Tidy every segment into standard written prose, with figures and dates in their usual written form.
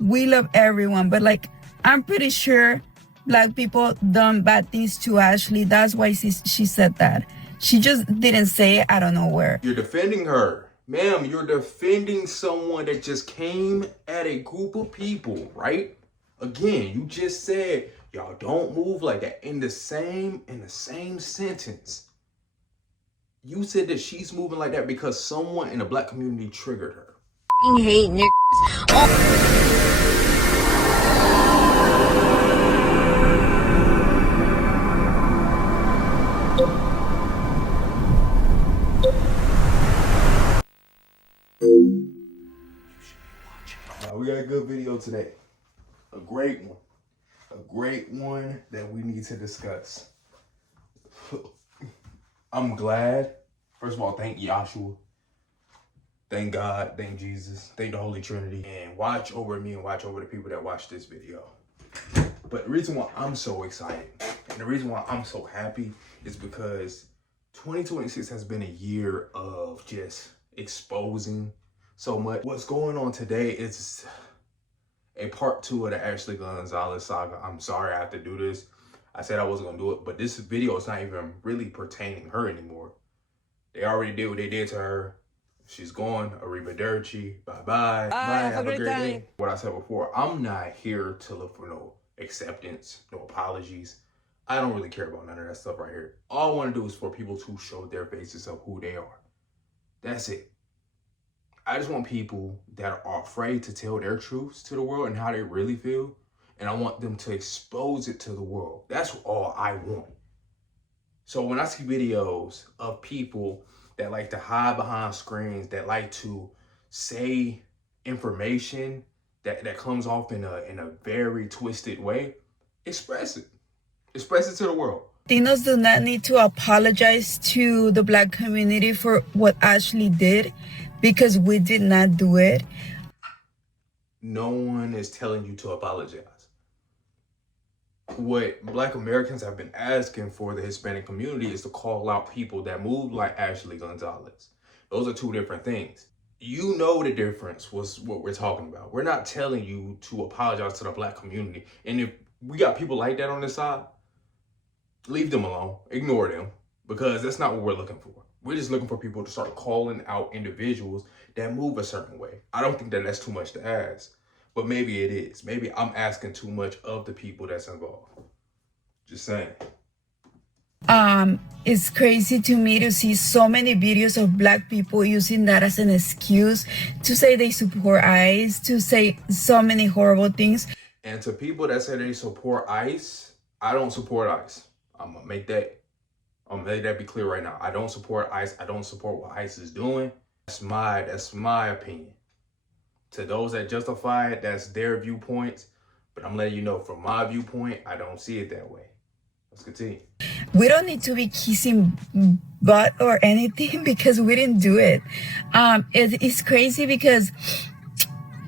we love everyone, but like, I'm pretty sure Black people done bad things to Ashley. That's why she said that. She just didn't say it out of nowhere. You're defending her. Ma'am, you're defending someone that just came at a group of people, right? Again, you just said, y'all don't move like that. In the same sentence, you said that she's moving like that because someone in the Black community triggered her. I hate niggas. We got a good video today. A great one. A great one that we need to discuss. I'm glad. First of all, thank Yahshua. Thank God. Thank Jesus. Thank the Holy Trinity. And watch over me and watch over the people that watch this video. But the reason why I'm so excited and the reason why I'm so happy is because 2026 has been a year of just exposing so much. What's going on today is a part 2 of the Ashley Gonzalez saga. I'm sorry I have to do this. I said I wasn't gonna do it, but this video is not even really pertaining to her anymore. They already did what they did to her. She's gone. Arrivederci. Bye-bye. Bye. Have a great day. What I said before, I'm not here to look for no acceptance, no apologies. I don't really care about none of that stuff right here. All I want to do is for people to show their faces of who they are. That's it. I just want people that are afraid to tell their truths to the world and how they really feel. And I want them to expose it to the world. That's all I want. So when I see videos of people that like to hide behind screens, that like to say information that comes off in a very twisted way, express it. Express it to the world. Latinos do not need to apologize to the Black community for what Ashley did, because we did not do it. No one is telling you to apologize. What Black Americans have been asking for the Hispanic community is to call out people that move like Ashley Gonzalez. Those are two different things. You know the difference was what we're talking about. We're not telling you to apologize to the Black community. And if we got people like that on this side, leave them alone, ignore them, because that's not what we're looking for. We're just looking for people to start calling out individuals that move a certain way. I don't think that that's too much to ask, but maybe it is. Maybe I'm asking too much of the people that's involved. Just saying. It's crazy to me to see so many videos of Black people using that as an excuse to say they support ICE, to say so many horrible things. And to people that say they support ICE, I don't support ICE. I'm gonna make that be clear right now. I don't support ICE. I don't support what ICE is doing. That's my opinion. To those that justify it, that's their viewpoints. But I'm letting you know, from my viewpoint, I don't see it that way. Let's continue. We don't need to be kissing butt or anything because we didn't do it. It's crazy because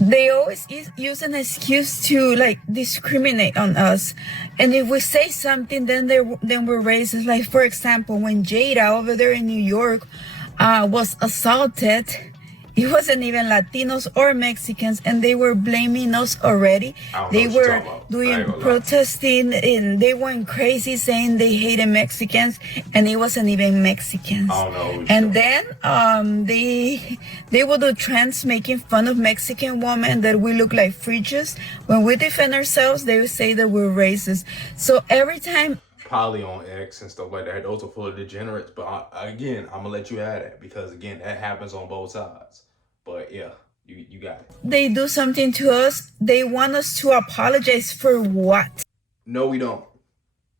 they always use an excuse to like discriminate on us, and if we say something, then we're racist. Like, for example, when Jada over there in New York was assaulted, it wasn't even Latinos or Mexicans, and they were blaming us already. They were doing protesting, and they went crazy saying they hated Mexicans, and it wasn't even Mexicans. And then they will do trends making fun of Mexican women that we look like freaks. When we defend ourselves, they will say that we're racist. So every time Poly on X and stuff like that, those are full of degenerates. But again, I'm gonna let you add that because again, that happens on both sides. But yeah, you got it. They do something to us, they want us to apologize for what? No, we don't.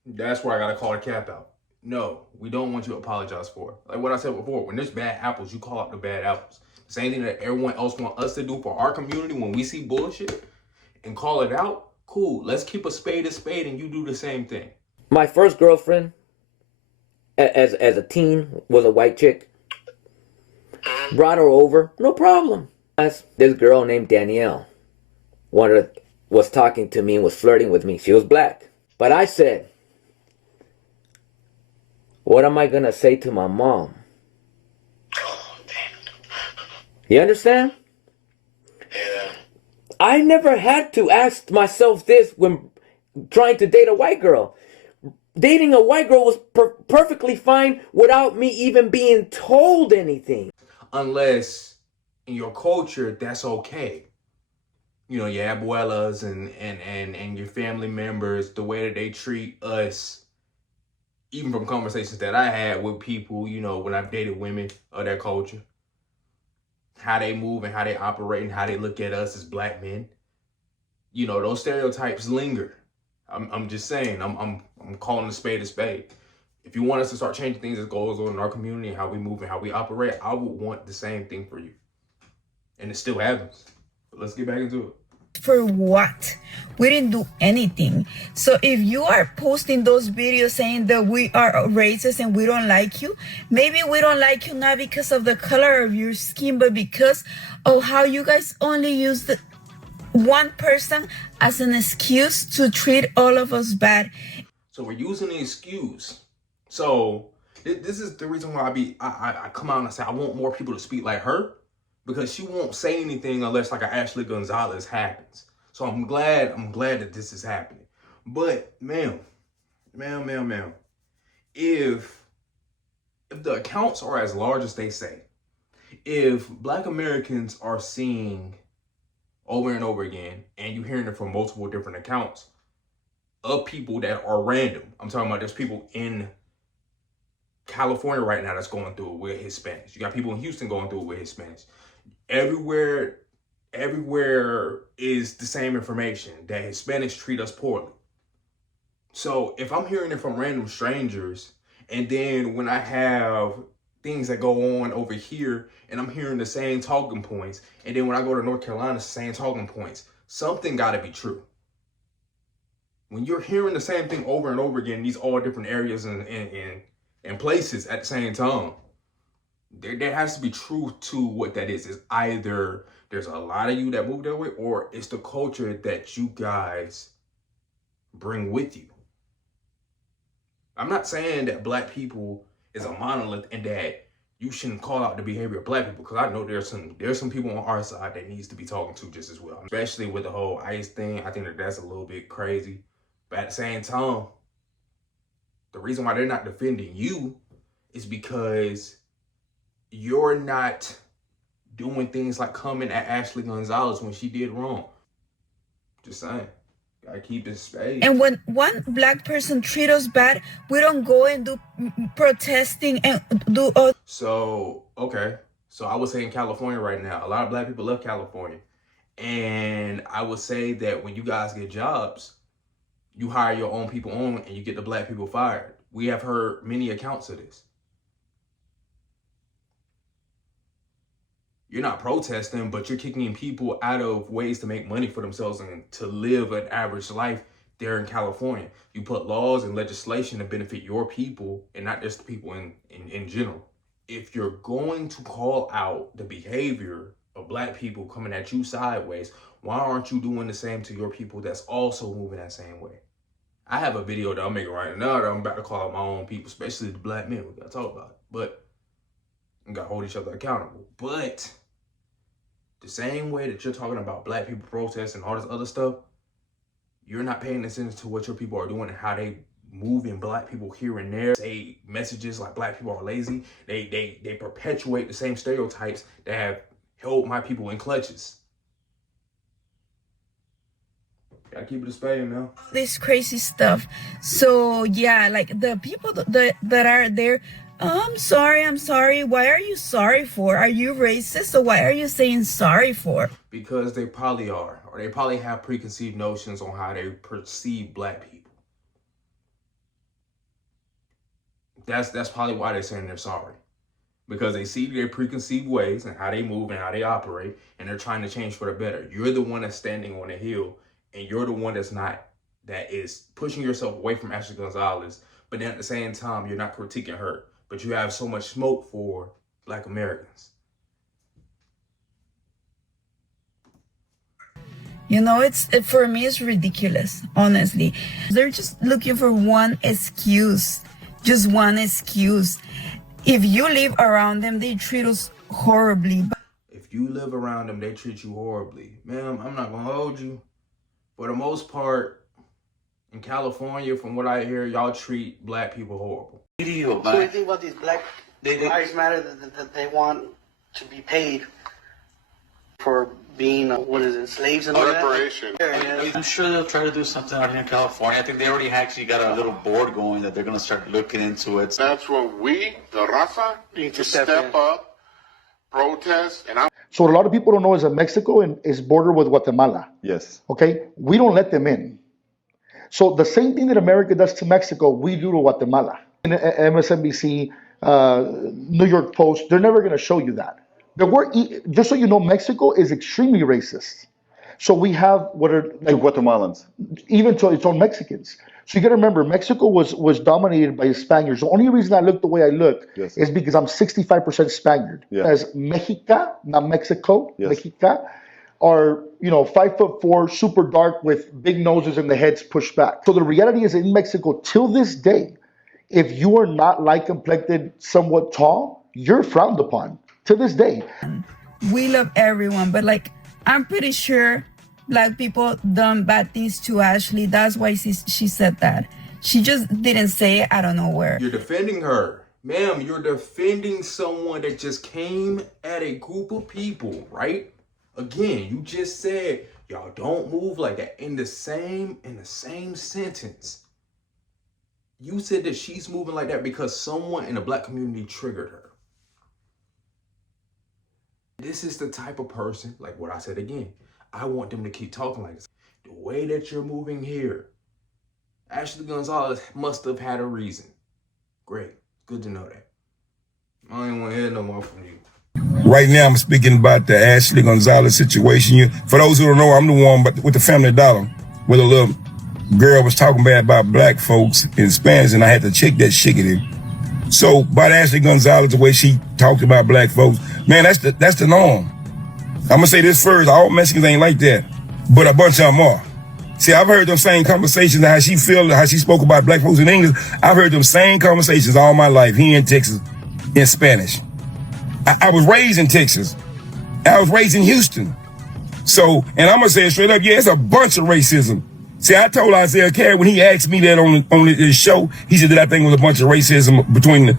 That's where I gotta call the cap out. No, we don't want you to apologize for it. Like what I said before, when there's bad apples, you call out the bad apples. The same thing that everyone else wants us to do for our community when we see bullshit and call it out. Cool, let's keep a spade and you do the same thing. My first girlfriend as a teen was a white chick. Brought her over, no problem. This girl named Danielle was talking to me and was flirting with me. She was Black. But I said, what am I going to say to my mom? You understand? Yeah. I never had to ask myself this when trying to date a white girl. Dating a white girl was perfectly fine without me even being told anything. Unless in your culture, that's okay. You know, your abuelas and your family members, the way that they treat us, even from conversations that I had with people, you know, when I've dated women of that culture, how they move and how they operate and how they look at us as black men. You know, those stereotypes linger. I'm just saying, I'm calling a spade a spade. If you want us to start changing things that goes on in our community and how we move and how we operate, I would want the same thing for you. And it still happens. But let's get back into it. For what? We didn't do anything. So if you are posting those videos saying that we are racist and we don't like you, maybe we don't like you not because of the color of your skin, but because of how you guys only use the one person as an excuse to treat all of us bad. So we're using the excuse. So this is the reason why I come out and I say I want more people to speak like her, because she won't say anything unless like an Ashley Gonzalez happens. So I'm glad that this is happening. But ma'am, if the accounts are as large as they say, if Black Americans are seeing over and over again, and you're hearing it from multiple different accounts of people that are random. I'm talking about there's people in California right now that's going through it with Hispanics. You got people in Houston going through it with Hispanics. Everywhere is the same information, that Hispanics treat us poorly. So if I'm hearing it from random strangers, and then when I have things that go on over here and I'm hearing the same talking points, and then when I go to North Carolina, the same talking points, something got to be true. When you're hearing the same thing over and over again in these all different areas and places at the same time, there has to be truth to what that is. It's either there's a lot of you that move that way, or it's the culture that you guys bring with you. I'm not saying that Black people is a monolith and that you shouldn't call out the behavior of Black people, because I know there's some people on our side that needs to be talking to just as well, especially with the whole ICE thing. I think that's a little bit crazy, but at the same time, the reason why they're not defending you is because you're not doing things like coming at Ashley Gonzalez when she did wrong. Just saying. Gotta keep it spaced. And when one Black person treat us bad, we don't go and do protesting and do all. So, okay. So I would say in California right now, a lot of Black people love California. And I would say that when you guys get jobs, you hire your own people on and you get the Black people fired. We have heard many accounts of this. You're not protesting, but you're kicking people out of ways to make money for themselves and to live an average life there in California. You put laws and legislation to benefit your people and not just the people in general. If you're going to call out the behavior of Black people coming at you sideways, why aren't you doing the same to your people that's also moving that same way? I have a video that I'm making right now that I'm about to call out my own people, especially the Black men. We gotta talk about it. But we gotta hold each other accountable. But the same way that you're talking about Black people protests and all this other stuff, you're not paying attention to what your people are doing and how they move in Black people here and there. Say messages like Black people are lazy. They perpetuate the same stereotypes that have held my people in clutches. Gotta keep it a spade, man. This crazy stuff. So yeah, like the people that are there, I'm sorry. Why are you sorry for? Are you racist? Or why are you saying sorry for? Because they probably are, or they probably have preconceived notions on how they perceive Black people. That's probably why they're saying they're sorry. Because they see their preconceived ways and how they move and how they operate, and they're trying to change for the better. You're the one that's standing on the hill, and you're the one that is pushing yourself away from Ashley Gonzalez, but then at the same time, you're not critiquing her. But you have so much smoke for Black Americans. You know, for me, it's ridiculous, honestly. They're just looking for one excuse, just one excuse. If you live around them, they treat us horribly. If you live around them, they treat you horribly. Ma'am, I'm not gonna hold you. For the most part, in California, from what I hear, y'all treat black people horrible. What do you think about these Black Lives Matter that they want to be paid for being, slaves and all Reparation. that? I'm sure they'll try to do something out here in California. I think they already actually got a little board going that they're going to start looking into it. That's when we, the Raza, need to step up, protest, and So what a lot of people don't know is that Mexico is border with Guatemala. Yes. Okay? We don't let them in. So the same thing that America does to Mexico, we do to Guatemala. In MSNBC, New York Post, they're never going to show you that. Just so you know, Mexico is extremely racist. So we have what are To Guatemalans. even to its own Mexicans. So you got to remember, Mexico was dominated by Spaniards. The only reason I look the way I look is because I'm 65% Spaniard. As Mexica, not Mexico, Mexica, are 5'4", super dark with big noses and the heads pushed back. So the reality is in Mexico till this day, if you are not light complected, somewhat tall, you're frowned upon to this day. We love everyone, but like I'm pretty sure black people done bad things to Ashley. That's why she said that. She just didn't say it out of nowhere. You're defending her. Ma'am, you're defending someone that just came at a group of people, right? Again, you just said, y'all don't move like that. In the same sentence, you said that she's moving like that because someone in the black community triggered her. This is the type of person, like what I said again, I want them to keep talking like this. The way that you're moving here, Ashley Gonzalez must have had a reason. Great. Good to know that. I don't want to hear no more from you. Right now, I'm speaking about the Ashley Gonzalez situation. For those who don't know, I'm the one with the Family Dollar, where the little girl was talking bad about black folks in Spanish, and I had to check that shit in. So, about Ashley Gonzalez, the way she talked about black folks, man, that's the norm. I'm gonna say this first: all Mexicans ain't like that, but a bunch of them are. See, I've heard them same conversations, how she spoke about black folks in English. I've heard them same conversations all my life here in Texas in Spanish. I was raised in Texas. I was raised in Houston. So, and I'm gonna say it straight up, yeah, it's a bunch of racism. See, I told Isaiah Carey when he asked me that on his show, he said that I think it was a bunch of racism between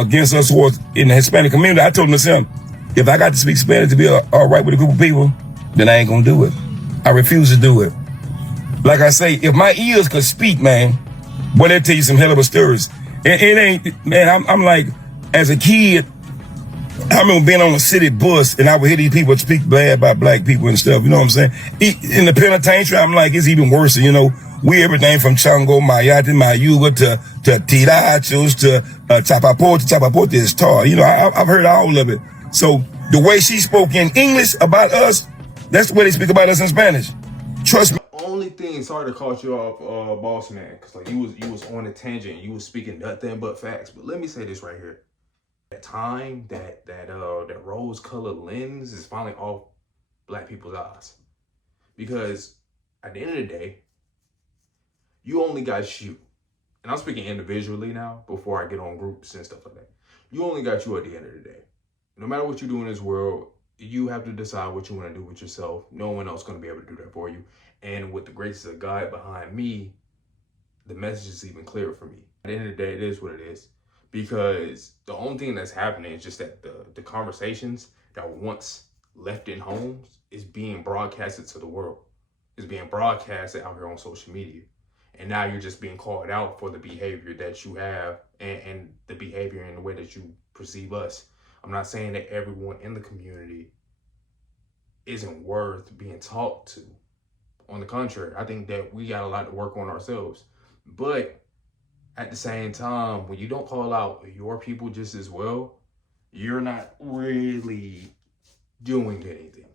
against us who was in the Hispanic community. I told him, listen, if I got to speak Spanish to be all right with a group of people, then I ain't gonna do it. I refuse to do it. Like I say, if my ears could speak, man, boy, they'll tell you some hell of a stories. It ain't, man, I'm like, as a kid, I remember being on a city bus and I would hear these people speak bad about black people and stuff, you know what I'm saying? In the penitentiary, I'm like, it's even worse, we everything from Chango, Mayate, Mayuga to Tirachos to Chapapote is tar. I've heard all of it. So the way she spoke in English about us, that's the way they speak about us in Spanish. Trust me. Only thing, sorry to cut you off, boss man, because like you was on a tangent, you was speaking nothing but facts. But let me say this right here. That time, that rose-colored lens is finally off black people's eyes. Because at the end of the day, you only got you. And I'm speaking individually now, before I get on groups and stuff like that. You only got you at the end of the day. No matter what you do in this world, you have to decide what you want to do with yourself. No one else is going to be able to do that for you. And with the grace of God behind me, the message is even clearer for me. At the end of the day, it is what it is. Because the only thing that's happening is just that the conversations that were once left in homes is being broadcasted to the world. It's being broadcasted out here on social media. And now you're just being called out for the behavior that you have and the behavior and the way that you perceive us. I'm not saying that everyone in the community isn't worth being talked to. On the contrary, I think that we got a lot to work on ourselves. But at the same time, when you don't call out your people just as well, you're not really doing anything.